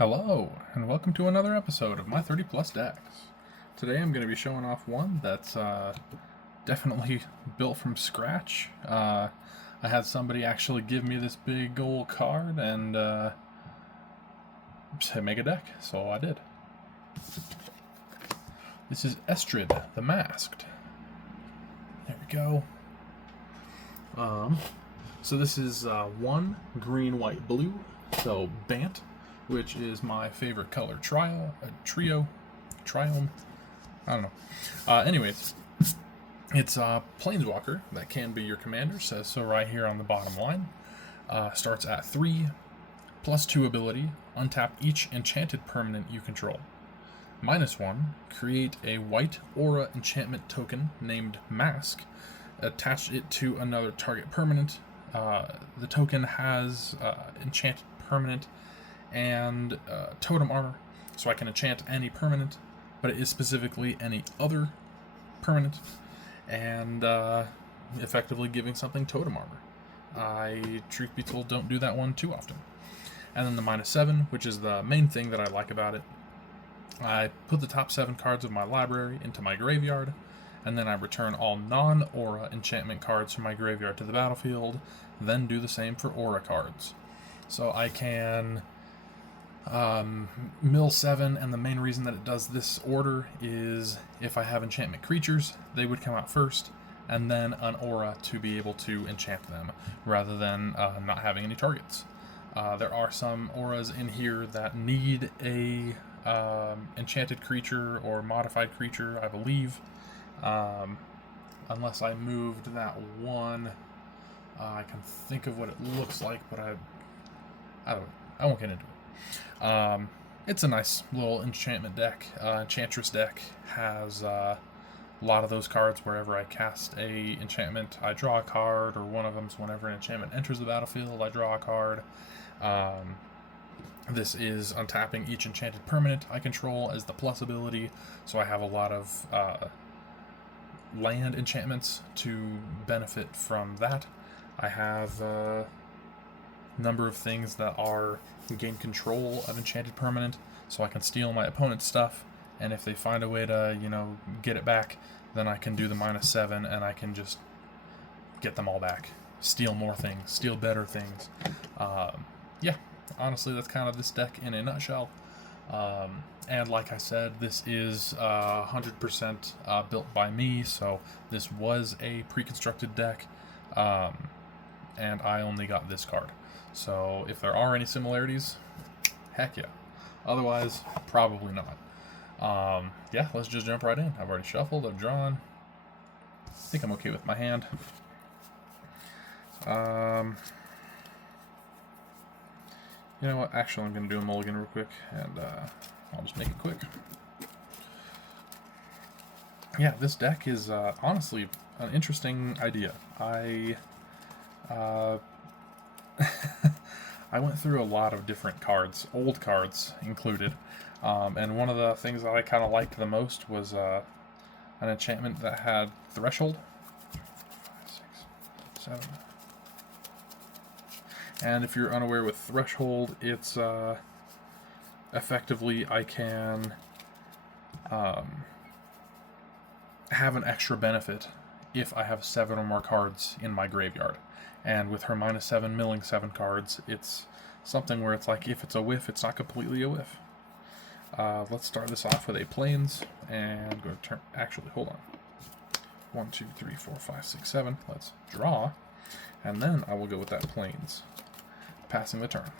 Hello, and welcome to another episode of my 30 plus decks. Today I'm going to be showing off one that's definitely built from scratch. I had somebody actually give me this big old card and say make a deck, so I did. This is Estrid, the Masked. There we go. So this is one green, white, blue, so Bant, which is my favorite color. Triome. I don't know. Anyways, it's a Planeswalker that can be your commander. Says so right here on the bottom line. Starts at 3, +2 ability. Untap each enchanted permanent you control. -1. Create a white aura enchantment token named Mask. Attach it to another target permanent. The token has enchanted permanent and totem armor, so I can enchant any permanent, but it is specifically any other permanent, and effectively giving something totem armor. I, truth be told, don't do that one too often. And then the -7, which is the main thing that I like about it. I put the top 7 cards of my library into my graveyard, and then I return all non-aura enchantment cards from my graveyard to the battlefield, then do the same for aura cards. So I can mill 7, and the main reason that it does this order is if I have enchantment creatures, they would come out first, and then an aura to be able to enchant them, rather than not having any targets. There are some auras in here that need a enchanted creature or modified creature, I believe. Unless I moved that one, I can think of what it looks like, but I won't get into it. It's a nice little enchantment deck. Enchantress deck has a lot of those cards. Wherever I cast a enchantment, I draw a card, or one of them's whenever an enchantment enters the battlefield, I draw a card. This is untapping each enchanted permanent I control as the plus ability, so I have a lot of land enchantments to benefit from that. I have a number of things that are gain control of enchanted permanent, so I can steal my opponent's stuff, and if they find a way to, get it back, then I can do the -7 and I can just get them all back. Steal more things, steal better things. Yeah, honestly, that's kind of this deck in a nutshell. And like I said, this is 100% built by me, so this was a pre-constructed deck, and I only got this card. So if there are any similarities, heck yeah. Otherwise, probably not. Yeah, let's just jump right in. I've already shuffled, I've drawn. I think I'm okay with my hand. You know what? Actually, I'm going to do a mulligan real quick, and I'll just make it quick. Yeah, this deck is honestly an interesting idea. I went through a lot of different cards, old cards included, and one of the things that I kind of liked the most was an enchantment that had Threshold. 5, 6, 7. And if you're unaware with Threshold, it's effectively I can have an extra benefit if I have 7 or more cards in my graveyard. And with her -7 milling 7 cards, it's something where it's like if it's a whiff, it's not completely a whiff. Let's start this off with a Plains, and go to turn. Actually, hold on. 1, 2, 3, 4, 5, 6, 7. Let's draw, and then I will go with that Plains. Passing the turn.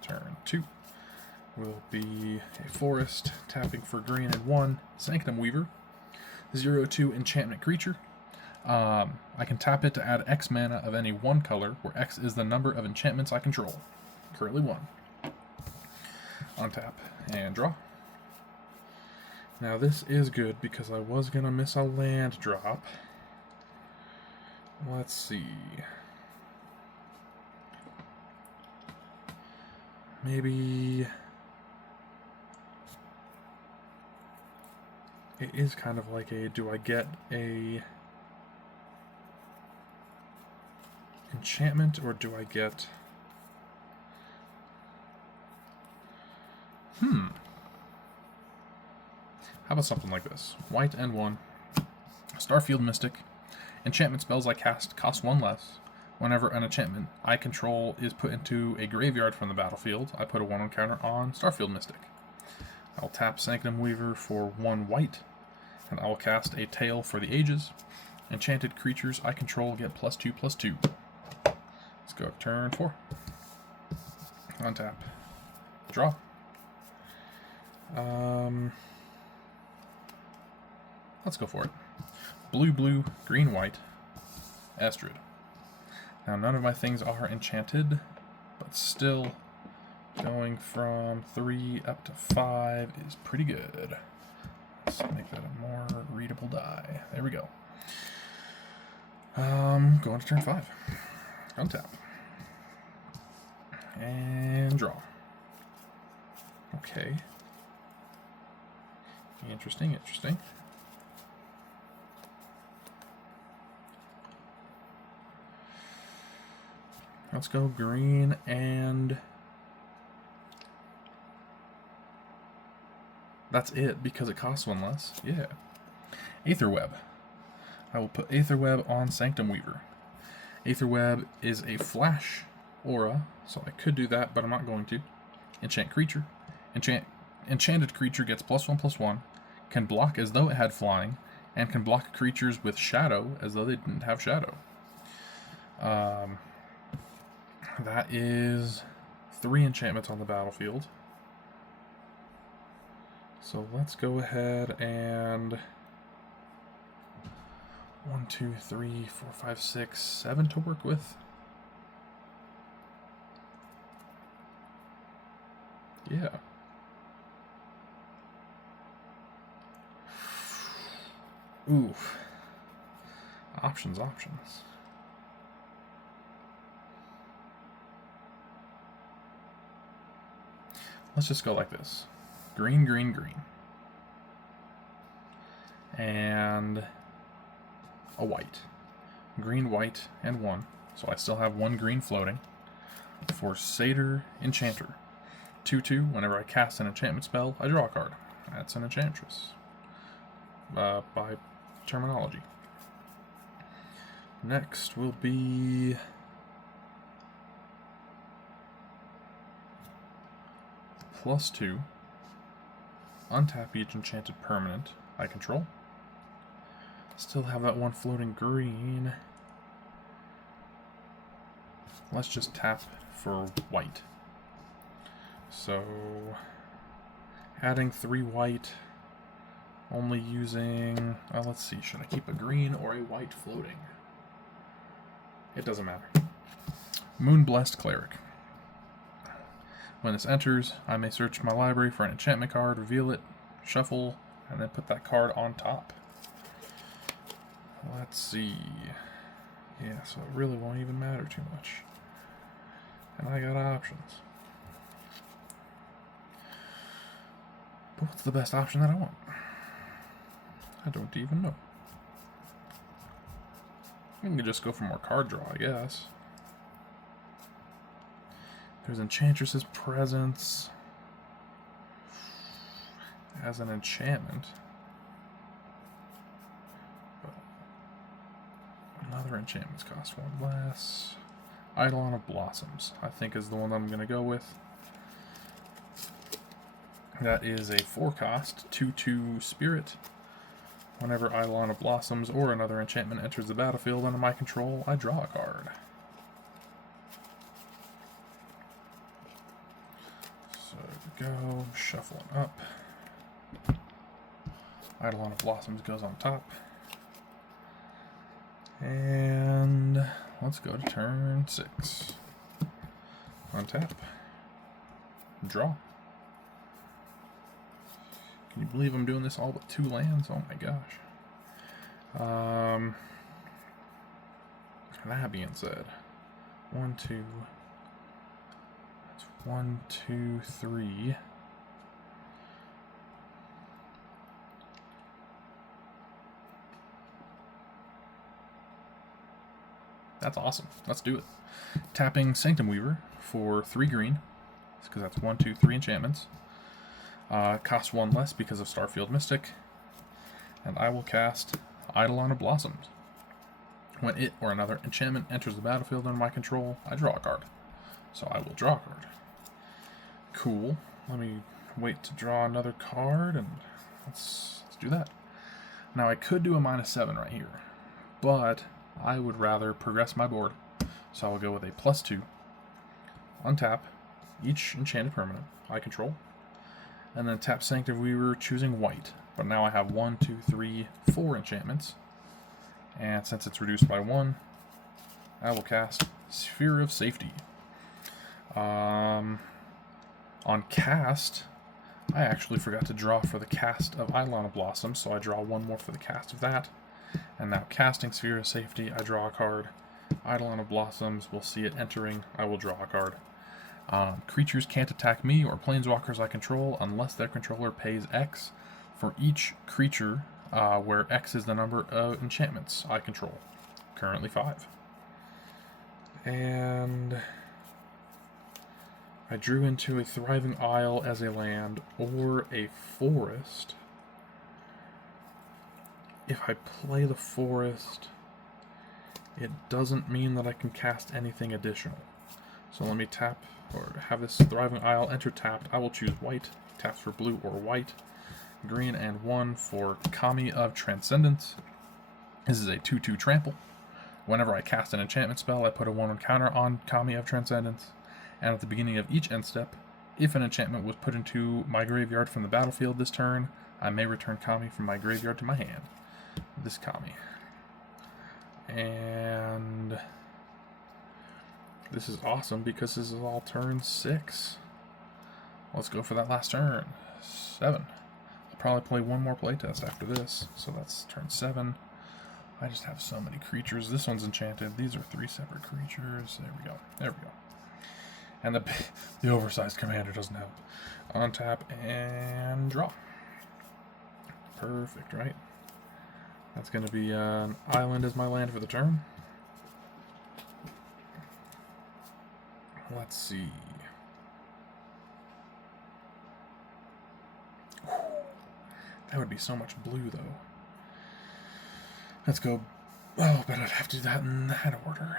Turn 2 will be a Forest, tapping for green and 1. Sanctum Weaver. 0/2 enchantment creature. I can tap it to add X mana of any one color, where X is the number of enchantments I control. Currently 1. Untap and draw. Now this is good because I was going to miss a land drop. Let's see. Maybe it is kind of like a, do I get a enchantment or do I get How about something like this? White and 1. Starfield Mystic. Enchantment spells I cast cost 1 less. Whenever an enchantment I control is put into a graveyard from the battlefield, I put a 1/1 counter on Starfield Mystic. I'll tap Sanctum Weaver for 1 white, and I'll cast a Tale for the Ages. Enchanted creatures I control get +2/+2. Let's go turn 4. Untap. Draw. Let's go for it. Blue, blue, green, white. Estrid. Now none of my things are enchanted, but still going from 3 up to 5 is pretty good. Let's make that a more readable die. There we go. Going to turn 5. Untap. And draw. Okay. Interesting, interesting. Let's go green and... That's it, because it costs 1 less. Yeah. Aetherweb. I will put Aetherweb on Sanctum Weaver. Aetherweb is a flash aura, so I could do that, but I'm not going to. Enchant creature. Enchanted creature gets +1/+1, can block as though it had flying, and can block creatures with shadow as though they didn't have shadow. That is 3 enchantments on the battlefield. So let's go ahead and 1, 2, 3, 4, 5, 6, 7 to work with. Yeah. Oof. Options, options. Let's just go like this. Green, green, green. And a white. Green, white, and 1. So I still have 1 green floating. For Satyr Enchanter. 2/2, whenever I cast an enchantment spell, I draw a card. That's an Enchantress. By terminology. Next will be... +2. Untap each enchanted permanent I control. Still have that 1 floating green. Let's just tap for white. So, adding 3 white, only using, let's see, should I keep a green or a white floating? It doesn't matter. Moonblessed Cleric. When this enters, I may search my library for an enchantment card, reveal it, shuffle, and then put that card on top. Let's see. Yeah, so it really won't even matter too much. And I got options. But what's the best option that I want? I don't even know. I can just go for more card draw, I guess. There's Enchantress's Presence as an enchantment. Another enchantment's cost 1 less. Eidolon of Blossoms, I think, is the one that I'm going to go with. That is a 4-cost, 2/2 spirit. Whenever Eidolon of Blossoms or another enchantment enters the battlefield under my control, I draw a card. So go, shuffling up. Eidolon of Blossoms goes on top. And let's go to turn 6. Untap. Draw. Can you believe I'm doing this all with 2 lands? Oh my gosh. That being said, 1, 2. That's 1, 2, 3. That's awesome. Let's do it. Tapping Sanctum Weaver for 3 green, because that's 1, 2, 3 enchantments. Costs 1 less because of Starfield Mystic. And I will cast Eidolon of Blossoms. When it or another enchantment enters the battlefield under my control, I draw a card. So I will draw a card. Cool. Let me wait to draw another card, and let's do that. Now I could do a -7 right here, but I would rather progress my board. So I will go with a +2. Untap each enchanted permanent I control, and then tap Sanctum Weaver, choosing white. But now I have 1, 2, 3, 4 enchantments. And since it's reduced by 1, I will cast Sphere of Safety. On cast, I actually forgot to draw for the cast of Eidolon of Blossom, so I draw 1 more for the cast of that. And now casting Sphere of Safety, I draw a card. Eidolon of Blossoms, we'll see it entering, I will draw a card. Creatures can't attack me or planeswalkers I control unless their controller pays X for each creature, where X is the number of enchantments I control. Currently 5. And I drew into a Thriving Isle as a land or a forest. If I play the forest, it doesn't mean that I can cast anything additional. So let me tap, or have this Thriving Isle enter tapped. I will choose white, taps for blue or white, green, and 1 for Kami of Transcendence. This is a 2/2 trample. Whenever I cast an enchantment spell, I put a 1/1 counter on Kami of Transcendence. And at the beginning of each end step, if an enchantment was put into my graveyard from the battlefield this turn, I may return Kami from my graveyard to my hand. This Kami. And this is awesome because this is all turn 6. Let's go for that last turn. 7. I'll probably play 1 more playtest after this, so that's turn 7. I just have so many creatures. This one's enchanted. These are 3 separate creatures. There we go. There we go. And the oversized commander doesn't help. Untap and draw. Perfect, right? That's going to be an island as my land for the turn. Let's see. That would be so much blue, though. Let's go. Oh, but I'd have to do that in that order.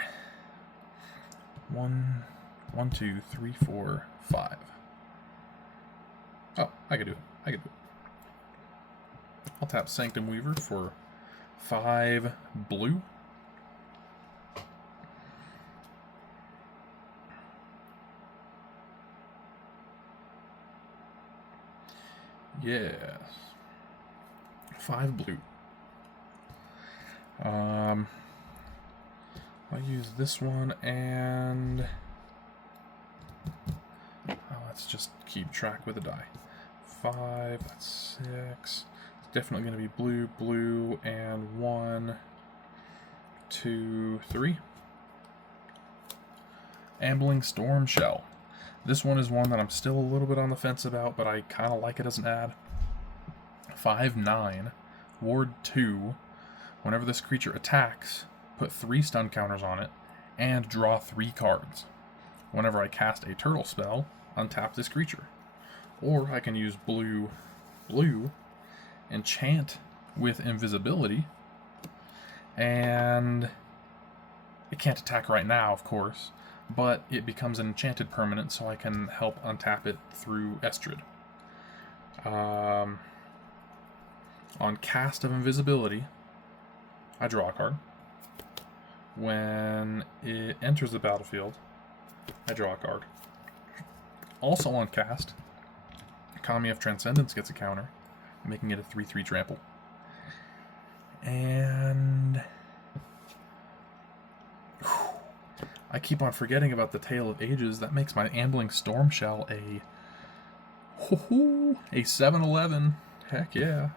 1, 2, 3, 4, 5. Oh, I could do it. I could do it. I'll tap Sanctum Weaver for 5 blue. Yes. 5 blue. I'll use this one, and let's just keep track with the die. 5, that's 6. It's definitely going to be blue, blue, and 1, 2, 3. Ambling Storm Shell. This one is one that I'm still a little bit on the fence about, but I kind of like it as an ad. 5/9, Ward 2. Whenever this creature attacks, put 3 stun counters on it, and draw 3 cards. Whenever I cast a turtle spell, untap this creature. Or I can use blue, blue, enchant with invisibility, and it can't attack right now, of course, but it becomes an enchanted permanent, so I can help untap it through Estrid. On cast of invisibility, I draw a card. When it enters the battlefield, I draw a card. Also on cast, Kami of Transcendence gets a counter, making it a 3/3 trample. And I keep on forgetting about the Tale of Ages. That makes my Ambling Storm Shell a 7/11. Heck yeah.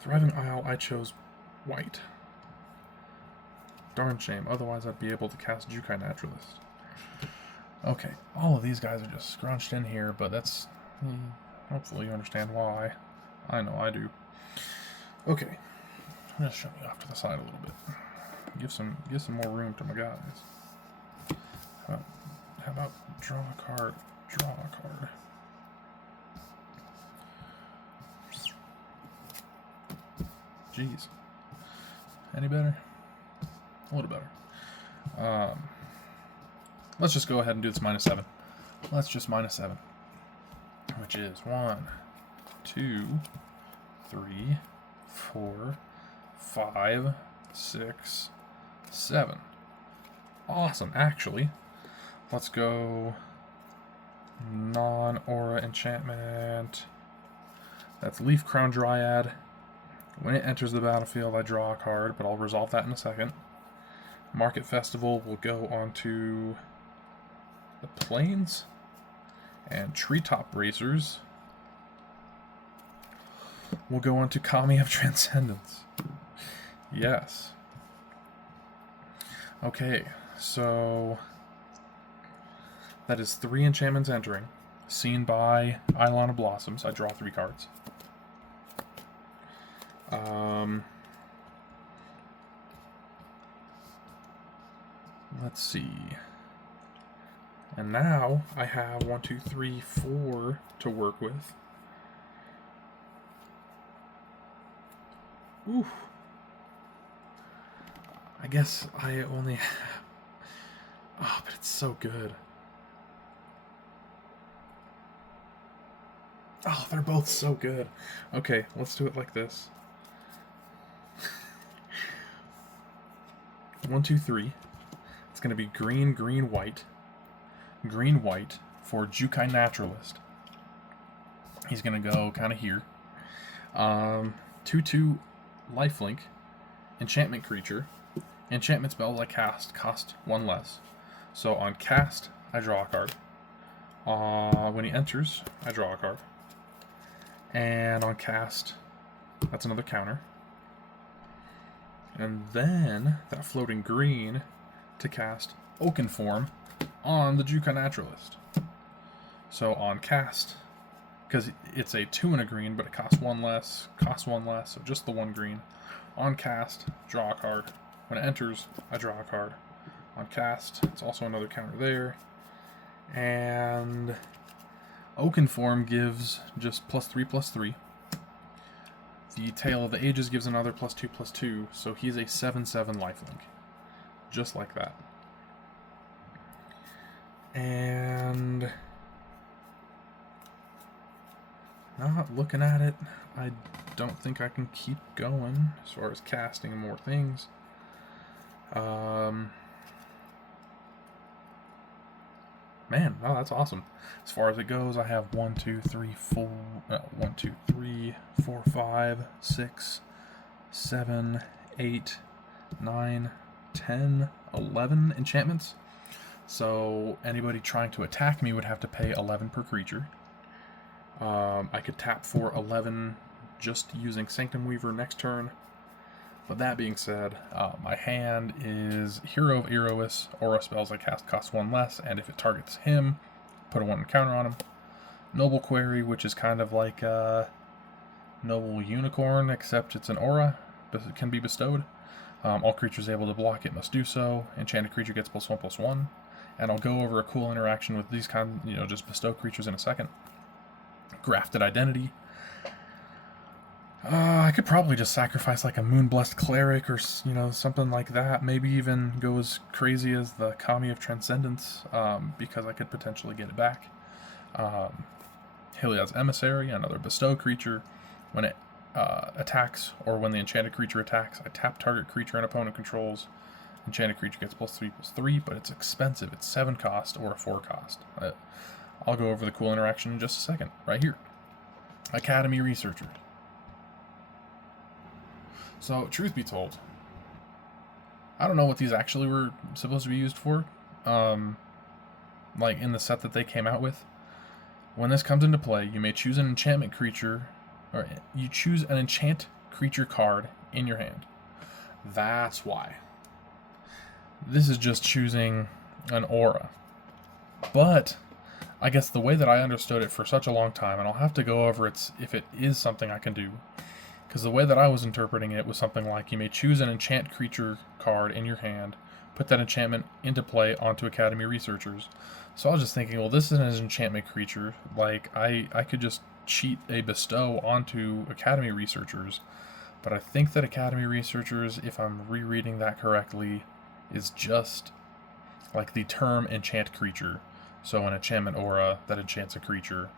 Thriving Isle, I chose white. Darn shame, otherwise I'd be able to cast Jukai Naturalist. Okay, all of these guys are just scrunched in here, but that's... hopefully you understand why. I know I do. Okay, I'm going to shove you off to the side a little bit. Give some more room to my guys. How about draw a card? Draw a card. Jeez. Any better? A little better. Let's just go ahead and do this -7. Let's just -7. Which is 1, 2, 3, 4, 5, 6, 7. Awesome. Actually, let's go non-aura enchantment. That's Leaf Crown Dryad. When it enters the battlefield, I draw a card, but I'll resolve that in a second. Market Festival will go onto the Plains, and Treetop Racers will go onto Kami of Transcendence. Yes. Okay, so that is 3 enchantments entering. Seen by Eidolon of Blossoms. I draw 3 cards. Let's see. And now I have 1, 2, 3, 4 to work with. Ooh. I guess I only have... Oh, but it's so good. Oh, they're both so good. Okay, let's do it like this. 1, 2, 3. It's going to be green, green, white. Green, white for Jukai Naturalist. He's going to go kind of here. 2/2 lifelink. Enchantment creature. Enchantment spells I cast cost 1 less. So on cast, I draw a card. When he enters, I draw a card. And on cast, that's another counter. And then that floating green to cast Oaken Form on the Jukai Naturalist. So on cast, because it's a 2 and a green, but it costs 1 less, so just the 1 green. On cast, draw a card. When it enters, I draw a card. On cast, it's also another counter there. And Oaken Form gives just +3/+3. The Tale of the Ages gives another +2/+2, so he's a 7/7 lifelink. Just like that. And not looking at it, I don't think I can keep going as far as casting more things. Man, oh, that's awesome. As far as it goes, I have 1, 2, 3, 4, 1, 2, 3, 4, 5, 6, 7, 8, 9, 10, 11 enchantments. So anybody trying to attack me would have to pay 11 per creature. I could tap for 11 just using Sanctum Weaver next turn. But that being said, my hand is Hero of Eros. Aura spells I cast cost 1 less, and if it targets him, put a 1 counter on him. Noble Query, which is kind of like Noble Unicorn, except it's an aura, but it can be bestowed. All creatures able to block it must do so. Enchanted creature gets +1/+1. And I'll go over a cool interaction with these kind, just bestow creatures in a second. Grafted Identity. I could probably just sacrifice like a Moonblessed Cleric or, something like that. Maybe even go as crazy as the Kami of Transcendence, because I could potentially get it back. Heliod's Emissary, another bestow creature. When it attacks, or when the enchanted creature attacks, I tap target creature an opponent controls. Enchanted creature gets +3/+3, but it's expensive. It's 7 cost or a 4 cost. I'll go over the cool interaction in just a second, right here. Academy Researcher. So, truth be told, I don't know what these actually were supposed to be used for, like in the set that they came out with. When this comes into play, you may choose an enchantment creature, or you choose an enchant creature card in your hand. That's why. This is just choosing an aura. But I guess the way that I understood it for such a long time, and I'll have to go over if it is something I can do, because the way that I was interpreting it was something like you may choose an enchant creature card in your hand put that enchantment into play onto Academy Researchers. So I was just thinking, well, this is an enchantment creature. Like, I could just cheat a bestow onto Academy Researchers. But I think that Academy Researchers, if I'm rereading that correctly, is just like the term enchant creature. So an enchantment aura that enchants a creature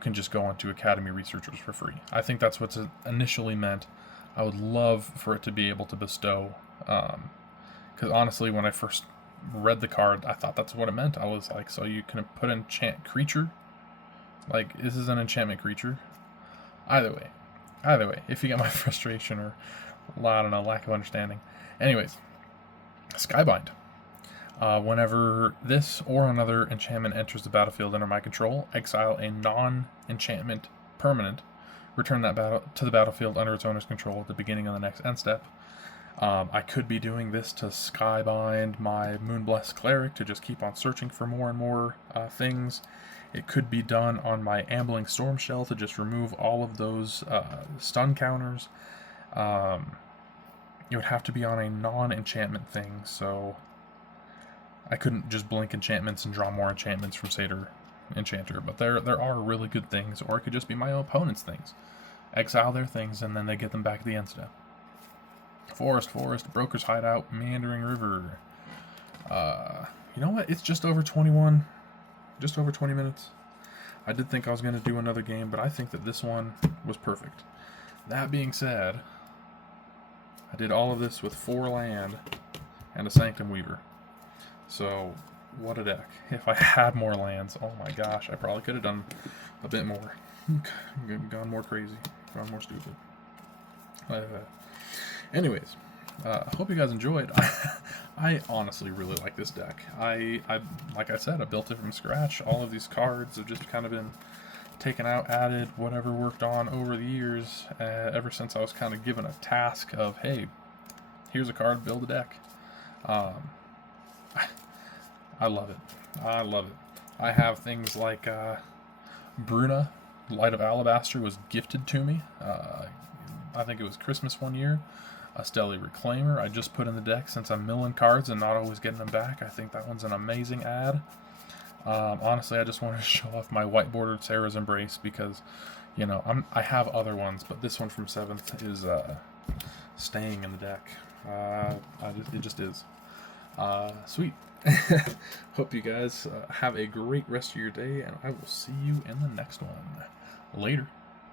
can just go onto Academy Researchers for free. I think that's what's initially meant. I would love for it to be able to bestow. Because honestly, when I first read the card, I thought that's what it meant. I was like, so you can put enchant creature? Like, this is an enchantment creature? Either way, if you get my frustration or, I don't know, lack of understanding. Anyways, Skybind. Whenever this or another enchantment enters the battlefield under my control, exile a non-enchantment permanent. Return that to the battlefield under its owner's control at the beginning of the next end step. I could be doing this to Skybind my Moonblessed Cleric to just keep on searching for more and more things. It could be done on my Ambling Stormshell to just remove all of those stun counters. It would have to be on a non-enchantment thing, so I couldn't just blink enchantments and draw more enchantments from Satyr Enchanter, but there are really good things, or it could just be my opponent's things. Exile their things, and then they get them back at the end step. Forest, Broker's Hideout, Meandering River. You know what? It's just over 21. Just over 20 minutes. I did think I was going to do another game, but I think that this one was perfect. That being said, I did all of this with 4 land and a Sanctum Weaver. So, what a deck. If I had more lands, oh my gosh, I probably could have done a bit more. Gone more crazy. Gone more stupid. Anyways, hope you guys enjoyed. I honestly really like this deck. I like I said, I built it from scratch. All of these cards have just kind of been taken out, added, whatever worked on over the years, ever since I was kind of given a task of, hey, here's a card, build a deck. I love it. I love it. I have things like Bruna, Light of Alabaster, was gifted to me. I think it was Christmas one year. A Stelly Reclaimer I just put in the deck since I'm milling cards and not always getting them back. I think that one's an amazing ad. Honestly, I just wanted to show off my white bordered Sarah's Embrace because, you know, I have other ones, but this one from 7th is staying in the deck. It just is. Sweet. Hope you guys have a great rest of your day, and I will see you in the next one. Later.